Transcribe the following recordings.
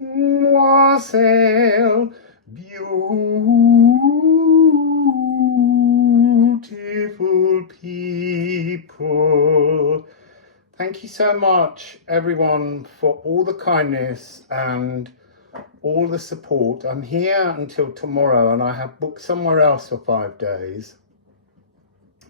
Wassail, beautiful people. Thank you so much, everyone, for all the kindness and all the support. I'm here until tomorrow, and I have booked somewhere else for 5 days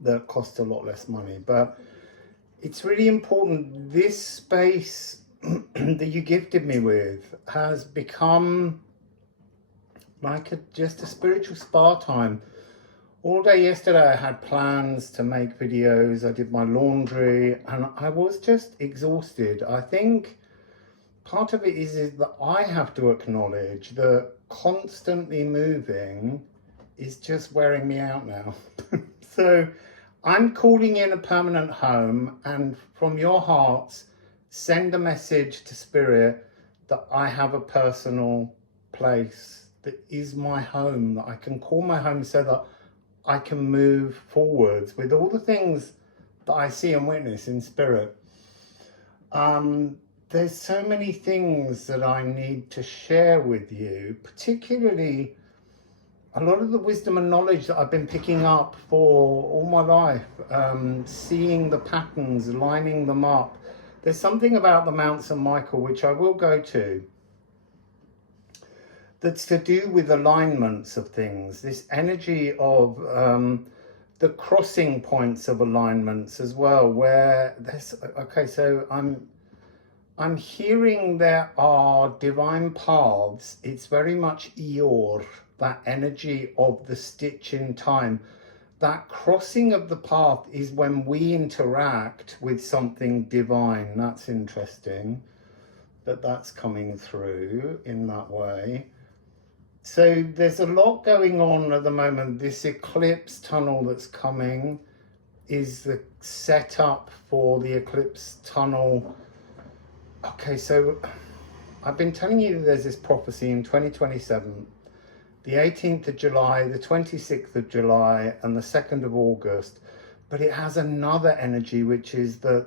that cost a lot less money. But it's really important. This space that you gifted me with has become like just a spiritual spa time. All day yesterday I had plans to make videos, I did my laundry, and I was just exhausted. I think part of it is that I have to acknowledge that constantly moving is just wearing me out now. So I'm calling in a permanent home, and from your hearts, send a message to Spirit that I have a personal place that is my home, that I can call my home, so that I can move forwards with all the things that I see and witness in spirit. There's so many things that I need to share with you, particularly a lot of the wisdom and knowledge that I've been picking up for all my life, seeing the patterns, lining them up. There's something about the Mount St. Michael, which I will go to, that's to do with alignments of things, this energy of the crossing points of alignments as well, where there's, okay, so I'm hearing there are divine paths. It's very much Eeyore, that energy of the stitch in time. That crossing of the path is when we interact with something divine. That's interesting that that's coming through in that way. So there's a lot going on at the moment. This eclipse tunnel that's coming is the setup for the eclipse tunnel. Okay, so I've been telling you there's this prophecy in 2027, the 18th of July, the 26th of July, and the 2nd of August. But it has another energy, which is that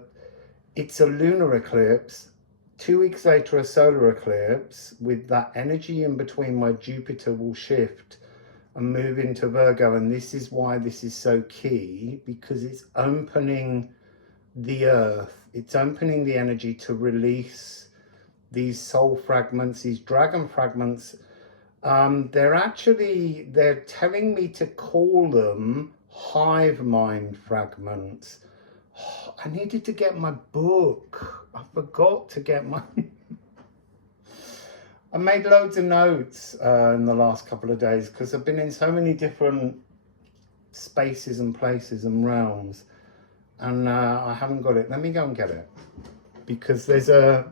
it's a lunar eclipse. 2 weeks later, a solar eclipse, with that energy in between where Jupiter will shift and move into Virgo. And this is why this is so key, because it's opening the earth. It's opening the energy to release these soul fragments, these dragon fragments. They're telling me to call them hive mind fragments. Oh, I needed to get my book. I forgot to get my... I made loads of notes in the last couple of days, because I've been in so many different spaces and places and realms, and I haven't got it. Let me go and get it, because there's a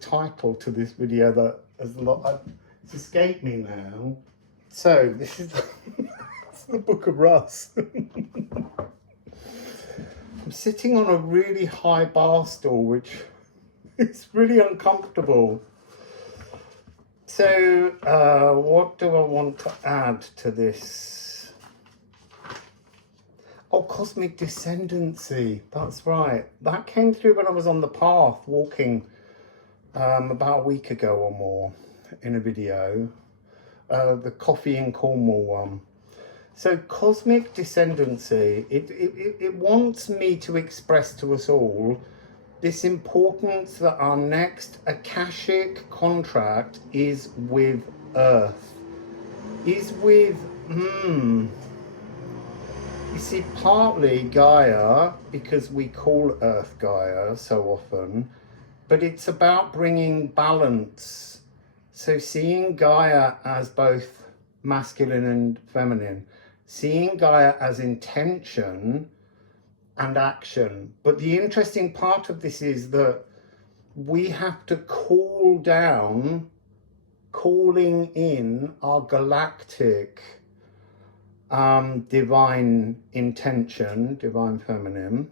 title to this video that has a lot. It's escaped me now. So this is it's the Book of Russ. I'm sitting on a really high bar stool, which is really uncomfortable. So what do I want to add to this? Oh, Cosmic Descendancy, that's right. That came through when I was on the path walking about a week ago or more in a video, the Coffee in Cornwall one. So Cosmic Descendancy, it wants me to express to us all this importance that our next Akashic contract is with Earth, is with, you see, partly Gaia, because we call Earth Gaia so often, but it's about bringing balance. So seeing Gaia as both masculine and feminine, seeing Gaia as intention and action. But the interesting part of this is that we have to call down, calling in our galactic divine intention, divine feminine.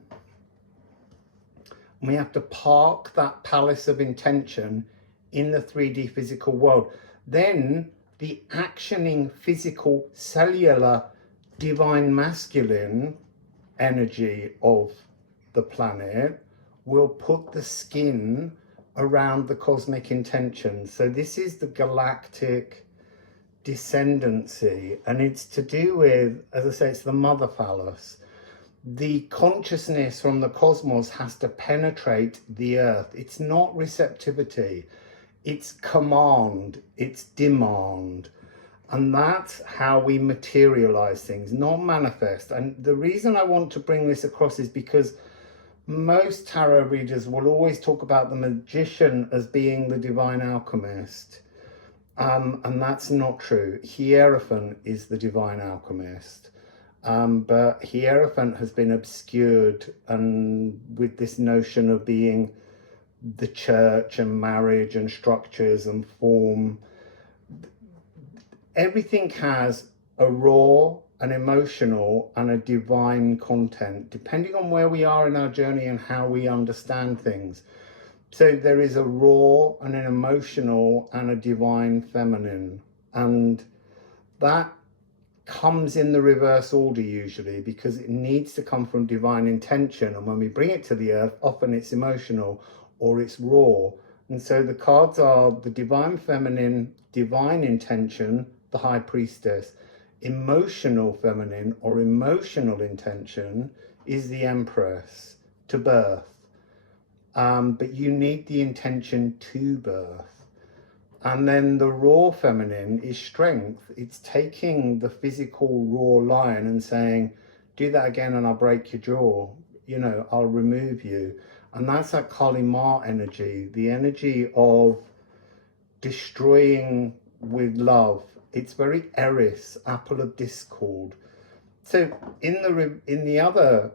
And we have to park that palace of intention in the 3D physical world. Then the actioning physical cellular divine masculine energy of the planet will put the skin around the cosmic intention. So this is the Galactic Descendancy, and it's to do with, as I say, it's the mother phallus. The consciousness from the cosmos has to penetrate the earth. It's not receptivity, it's command, it's demand. And that's how we materialize things, not manifest. And the reason I want to bring this across is because most tarot readers will always talk about the magician as being the divine alchemist. And that's not true. Hierophant is the divine alchemist. But Hierophant has been obscured, and with this notion of being the church and marriage and structures and form. Everything has a raw, an emotional, and a divine content, depending on where we are in our journey and how we understand things. So there is a raw and an emotional and a divine feminine. And that comes in the reverse order usually, because it needs to come from divine intention. And when we bring it to the earth, often it's emotional or it's raw. And so the cards are the divine feminine, divine intention, the high priestess. Emotional feminine or emotional intention is the empress, to birth. But you need the intention to birth. And then the raw feminine is strength. It's taking the physical raw lion and saying, do that again and I'll break your jaw. You know, I'll remove you. And that's that Kali Ma energy, the energy of destroying with love. It's very Eris, apple of discord. So in the other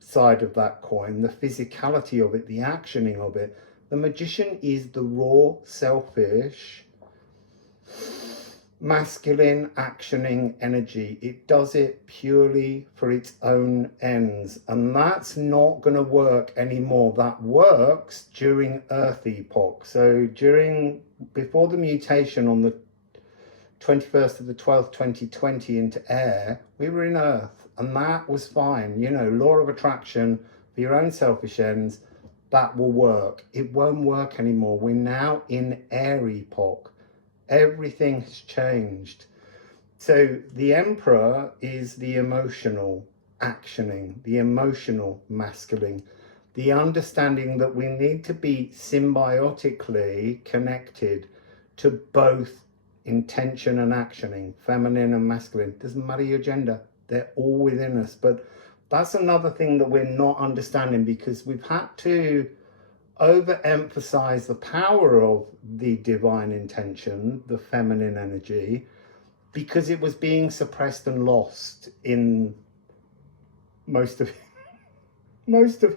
side of that coin, the physicality of it, the actioning of it, the magician is the raw, selfish, masculine actioning energy. It does it purely for its own ends, and that's not going to work anymore. That works during Earth epoch. So before the mutation on the 21st of the 12th 2020 into air, we were in Earth, and that was fine. You know, law of attraction for your own selfish ends, that will work. It won't work anymore. We're now in air epoch. Everything has changed. So the emperor is the emotional actioning, the emotional masculine, the understanding that we need to be symbiotically connected to both intention and actioning, feminine and masculine. Doesn't matter your gender, they're all within us. But that's another thing that we're not understanding, because we've had to overemphasize the power of the divine intention, the feminine energy, because it was being suppressed and lost in most of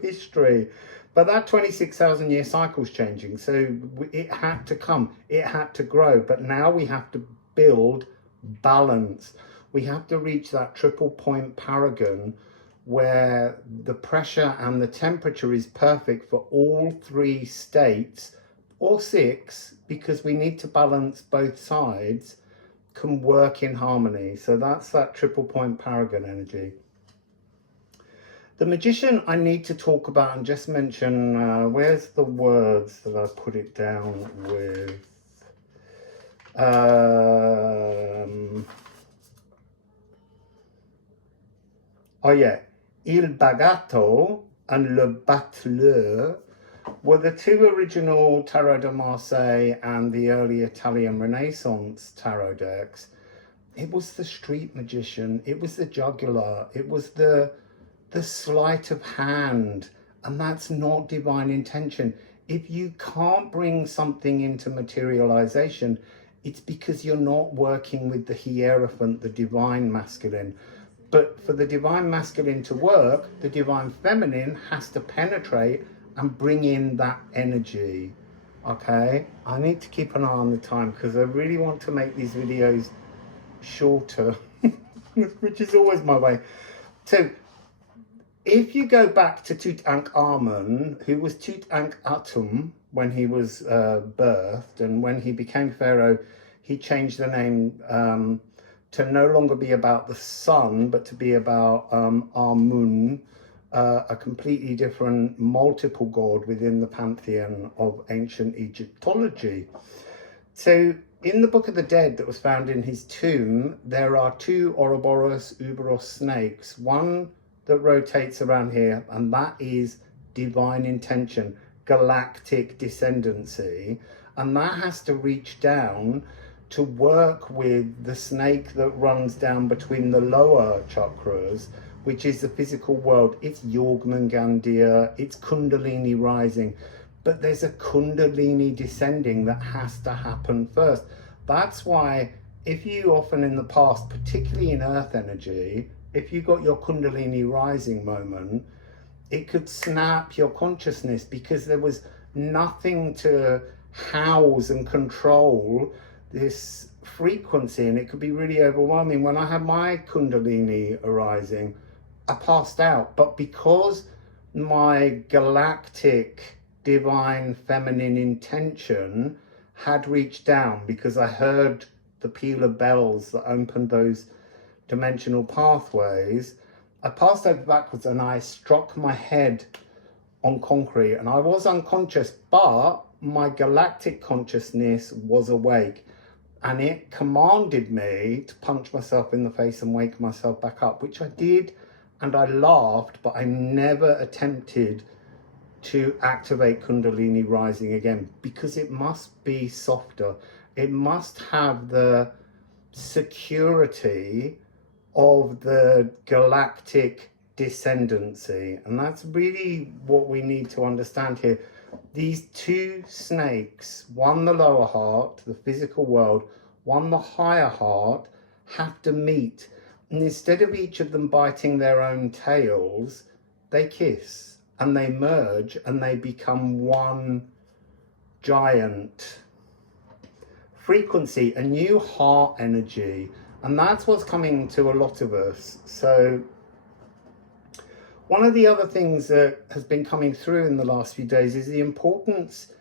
history. But that 26,000 year cycle is changing, so it had to come, it had to grow. But now we have to build balance. We have to reach that triple point paragon where the pressure and the temperature is perfect for all three states, or six, because we need to balance both sides, can work in harmony. So that's that triple point paragon energy. The magician I need to talk about and just mention, where's the words that I put it down with? Oh yeah, Il Bagatto and Le Battleur were the two original Tarot de Marseille and the early Italian Renaissance tarot decks. It was the street magician, it was the juggler, it was the sleight of hand, and that's not divine intention. If you can't bring something into materialization, it's because you're not working with the Hierophant, the divine masculine. But for the divine masculine to work, the divine feminine has to penetrate and bring in that energy. Okay, I need to keep an eye on the time because I really want to make these videos shorter, which is always my way. So if you go back to Tutankhamun, who was Tutankhatum when he was birthed, and when he became pharaoh, he changed the name to no longer be about the sun, but to be about Amun, a completely different multiple god within the pantheon of ancient Egyptology. So in the Book of the Dead that was found in his tomb, there are two Ouroboros Uberos snakes, one that rotates around here, and that is divine intention, galactic descendancy, and that has to reach down to work with the snake that runs down between the lower chakras, which is the physical world. It's Jormungandr, it's Kundalini rising, but there's a Kundalini descending that has to happen first. That's why if you often in the past, particularly in earth energy, if you got your Kundalini rising moment, it could snap your consciousness because there was nothing to house and control this frequency, and it could be really overwhelming. When I had my Kundalini arising, I passed out, but because my galactic divine feminine intention had reached down, because I heard the peal of bells that opened those dimensional pathways, I passed over backwards and I struck my head on concrete, and I was unconscious, but my galactic consciousness was awake, and it commanded me to punch myself in the face and wake myself back up, which I did, and I laughed, but I never attempted to activate Kundalini rising again, because it must be softer. It must have the security of the galactic descendancy, and that's really what we need to understand here. These two snakes, one the lower heart, the physical world, one the higher heart, have to meet, and instead of each of them biting their own tails, they kiss and they merge and they become one giant frequency, a new heart energy. And that's what's coming to a lot of us. So one of the other things that has been coming through in the last few days is the importance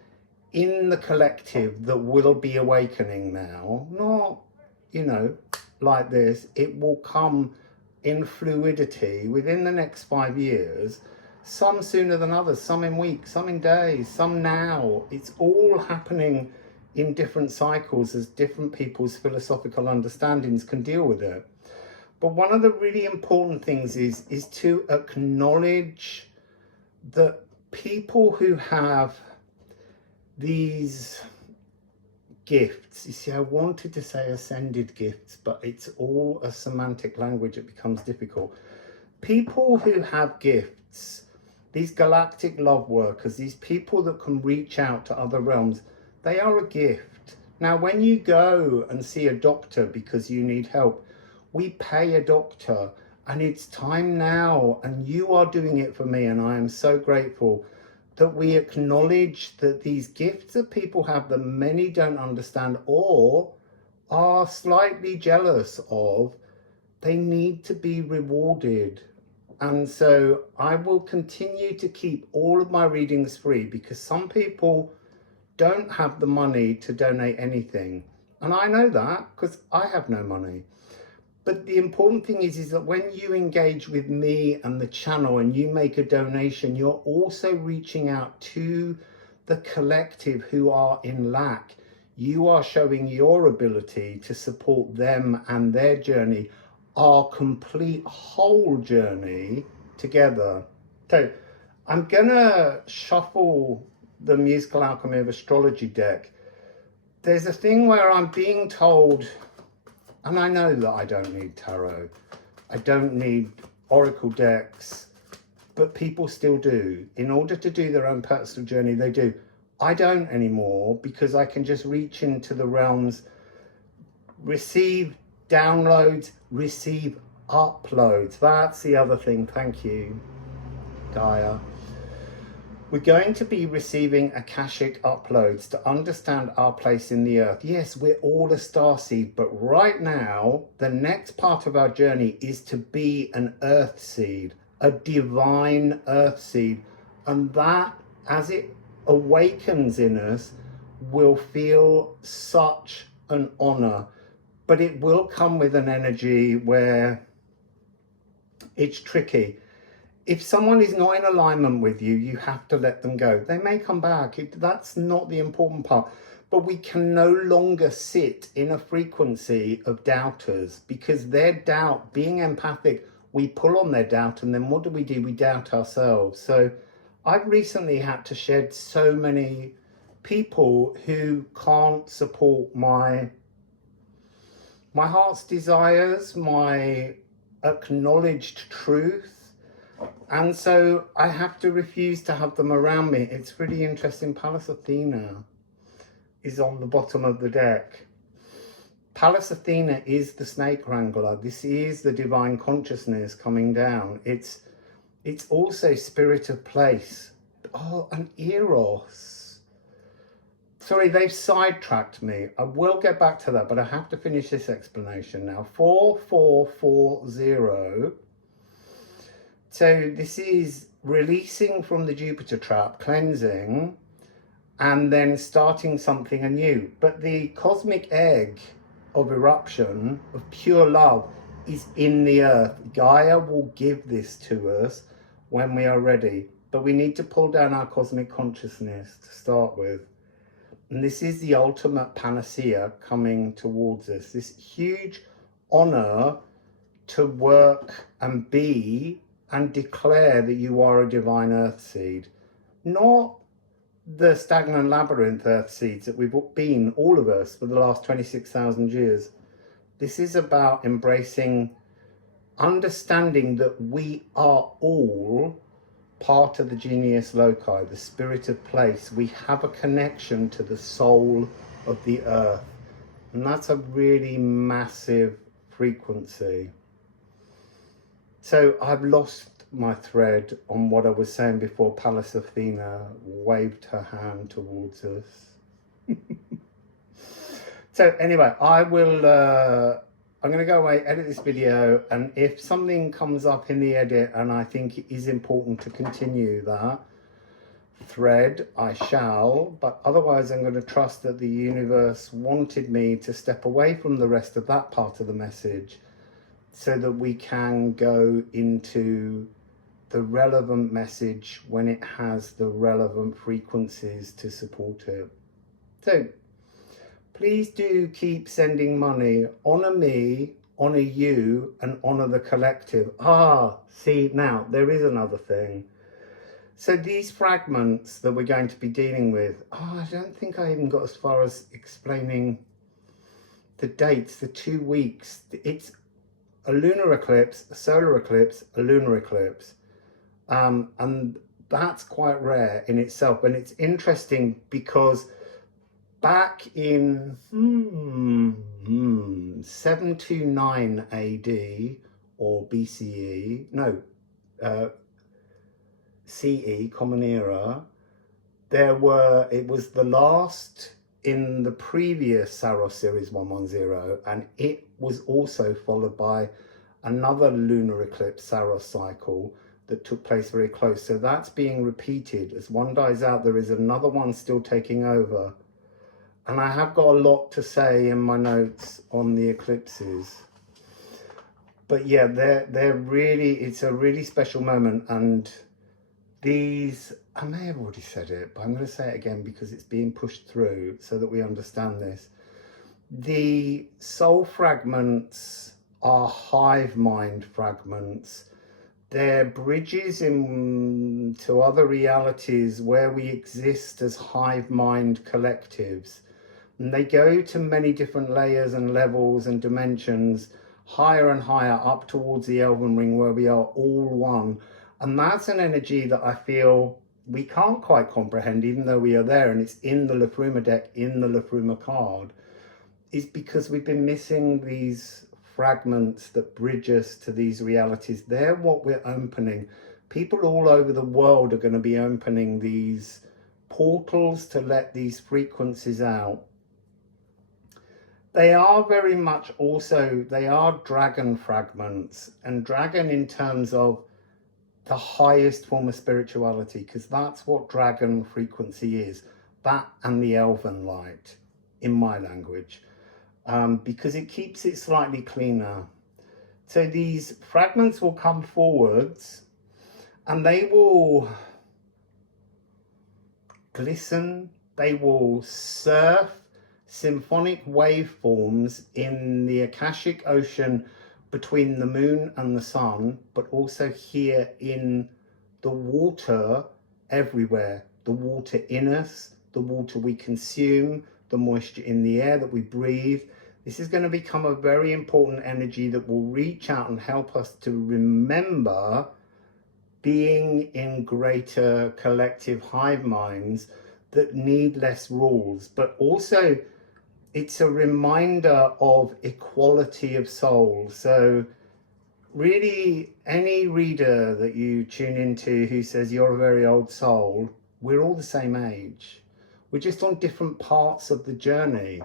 in the collective that will be awakening now. Not, you know, like this. It will come in fluidity within the next 5 years. Some sooner than others, some in weeks, some in days, some now. It's all happening in different cycles as different people's philosophical understandings can deal with it. But one of the really important things is to acknowledge that people who have these gifts, you see, I wanted to say ascended gifts, but it's all a semantic language, it becomes difficult. People who have gifts, these galactic love workers, these people that can reach out to other realms, they are a gift. Now, when you go and see a doctor because you need help, we pay a doctor, and it's time now, and you are doing it for me, and I am so grateful that we acknowledge that these gifts that people have that many don't understand or are slightly jealous of, they need to be rewarded. And so I will continue to keep all of my readings free, because some people don't have the money to donate anything. And I know that because I have no money. But the important thing is that when you engage with me and the channel and you make a donation, you're also reaching out to the collective who are in lack. You are showing your ability to support them and their journey, our complete whole journey together. So I'm gonna shuffle the musical Alchemy of Astrology deck. There's a thing where I'm being told, and I know that I don't need tarot, I don't need oracle decks, but people still do. In order to do their own personal journey, they do. I don't anymore, because I can just reach into the realms, receive downloads, receive uploads. That's the other thing. Thank you, Gaia. We're going to be receiving Akashic uploads to understand our place in the earth. Yes, we're all a starseed, but right now, the next part of our journey is to be an earth seed, a divine earth seed. And that, as it awakens in us, will feel such an honor. But it will come with an energy where it's tricky. if someone is not in alignment with you, you have to let them go. They may come back. That's not the important part. But we can no longer sit in a frequency of doubters, because their doubt, being empathic, we pull on their doubt, and then what do? We doubt ourselves. So I've recently had to shed so many people who can't support my heart's desires, my acknowledged truth. And so I have to refuse to have them around me. It's really interesting. Pallas Athena is on the bottom of the deck. Pallas Athena is the snake wrangler. This is the divine consciousness coming down. It's also spirit of place. Oh, and Eros. Sorry, they've sidetracked me. I will get back to that, but I have to finish this explanation now. 4440. So this is releasing from the Jupiter trap, cleansing, and then starting something anew. But the cosmic egg of eruption, of pure love, is in the earth. Gaia will give this to us when we are ready. But we need to pull down our cosmic consciousness to start with. And this is the ultimate panacea coming towards us. This huge honor to work and be and declare that you are a divine earth seed. Not the stagnant labyrinth earth seeds that we've been, all of us, for the last 26,000 years. This is about embracing, understanding that we are all part of the genius loci, the spirit of place. We have a connection to the soul of the earth, and that's a really massive frequency. So I've lost my thread on what I was saying before Pallas Athena waved her hand towards us. So anyway, I'm going to go away, edit this video, and if something comes up in the edit and I think it is important to continue that thread, I shall. But otherwise, I'm going to trust that the universe wanted me to step away from the rest of that part of the message so that we can go into the relevant message when it has the relevant frequencies to support it. So please do keep sending money. Honor me, honor you, and honor the collective. See, now there is another thing. So these fragments that we're going to be dealing with, I don't think I even got as far as explaining the dates, the 2 weeks. It's a lunar eclipse, a solar eclipse, a lunar eclipse. And that's quite rare in itself. And it's interesting because back in 729 AD or BCE, CE, Common Era, it was the last in the previous Saros series 110, and it was also followed by another lunar eclipse Saros cycle that took place very close. So that's being repeated. As one dies out, there is another one still taking over. And I have got a lot to say in my notes on the eclipses. But yeah, it's a really special moment. And these, I may have already said it, but I'm going to say it again because it's being pushed through so that we understand this. The soul fragments are hive mind fragments. They're bridges into other realities where we exist as hive mind collectives. And they go to many different layers and levels and dimensions, higher and higher up towards the Elven Ring, where we are all one. And that's an energy that I feel we can't quite comprehend, even though we are there, and it's in the Liffruma deck, in the Liffruma card, is because we've been missing these fragments that bridge us to these realities. They're what we're opening. People all over the world are going to be opening these portals to let these frequencies out. They are very much also, they are dragon fragments, and dragon in terms of the highest form of spirituality, because that's what dragon frequency is, that and the elven light in my language. Because it keeps it slightly cleaner. So these fragments will come forwards, and they will glisten, they will surf symphonic waveforms in the Akashic ocean between the moon and the sun, but also here in the water everywhere. The water in us, the water we consume, the moisture in the air that we breathe. This is going to become a very important energy that will reach out and help us to remember being in greater collective hive minds that need less rules, but also it's a reminder of equality of souls. So really, any reader that you tune into who says you're a very old soul, we're all the same age. We're just on different parts of the journey.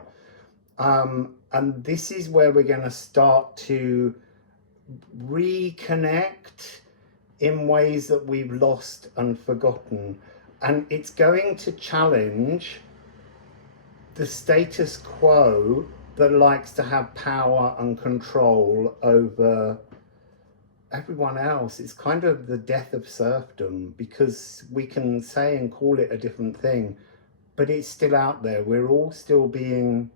And this is where we're going to start to reconnect in ways that we've lost and forgotten. And it's going to challenge the status quo that likes to have power and control over everyone else. It's kind of the death of serfdom, because we can say and call it a different thing, but it's still out there. We're all still being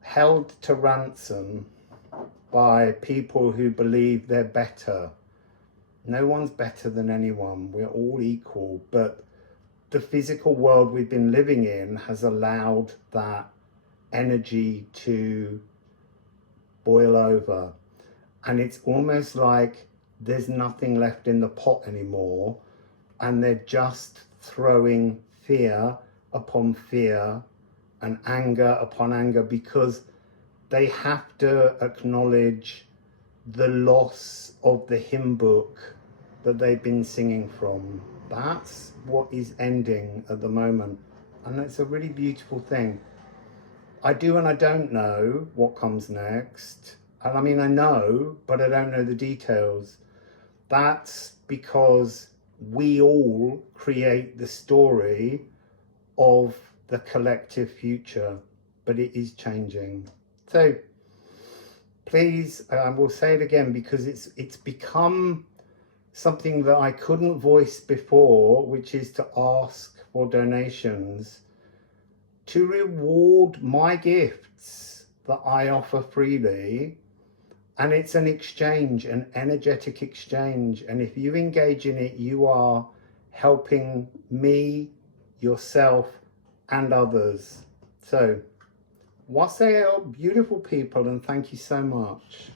held to ransom by people who believe they're better. No one's better than anyone. We're all equal, but the physical world we've been living in has allowed that energy to boil over. And it's almost like there's nothing left in the pot anymore. And they're just throwing fear upon fear and anger upon anger, because they have to acknowledge the loss of the hymn book that they've been singing from. That's what is ending at the moment, and it's a really beautiful thing. I do and I don't know what comes next, and I mean I know, but I don't know the details. That's because we all create the story of the collective future, but it is changing. So please, I will say it again, because it's become something that I couldn't voice before, which is to ask for donations to reward my gifts that I offer freely. And it's an exchange, an energetic exchange. And if you engage in it, you are helping me, yourself, and others. So, Wassail, beautiful people, and thank you so much.